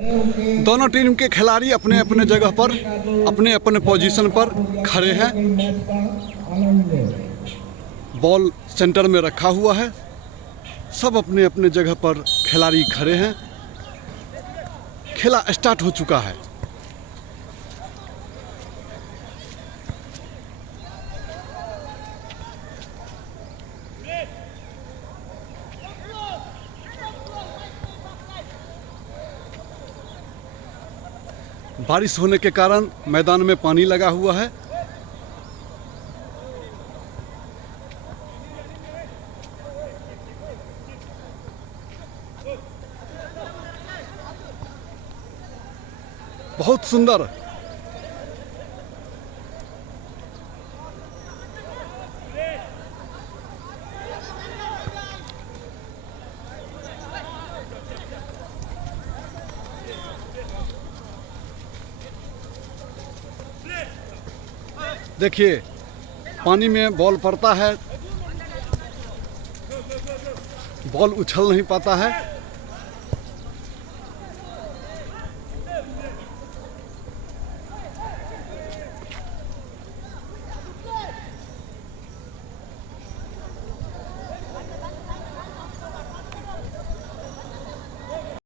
दोनों टीम के खिलाड़ी अपने अपने जगह पर अपने अपने पोजीशन पर खड़े हैं। बॉल सेंटर में रखा हुआ है। सब अपने अपने जगह पर खिलाड़ी खड़े हैं। खेला स्टार्ट हो चुका है। बारिश होने के कारण मैदान में पानी लगा हुआ है। बहुत सुंदर। देखिए, पानी में बॉल पड़ता है, बॉल उछल नहीं पाता है।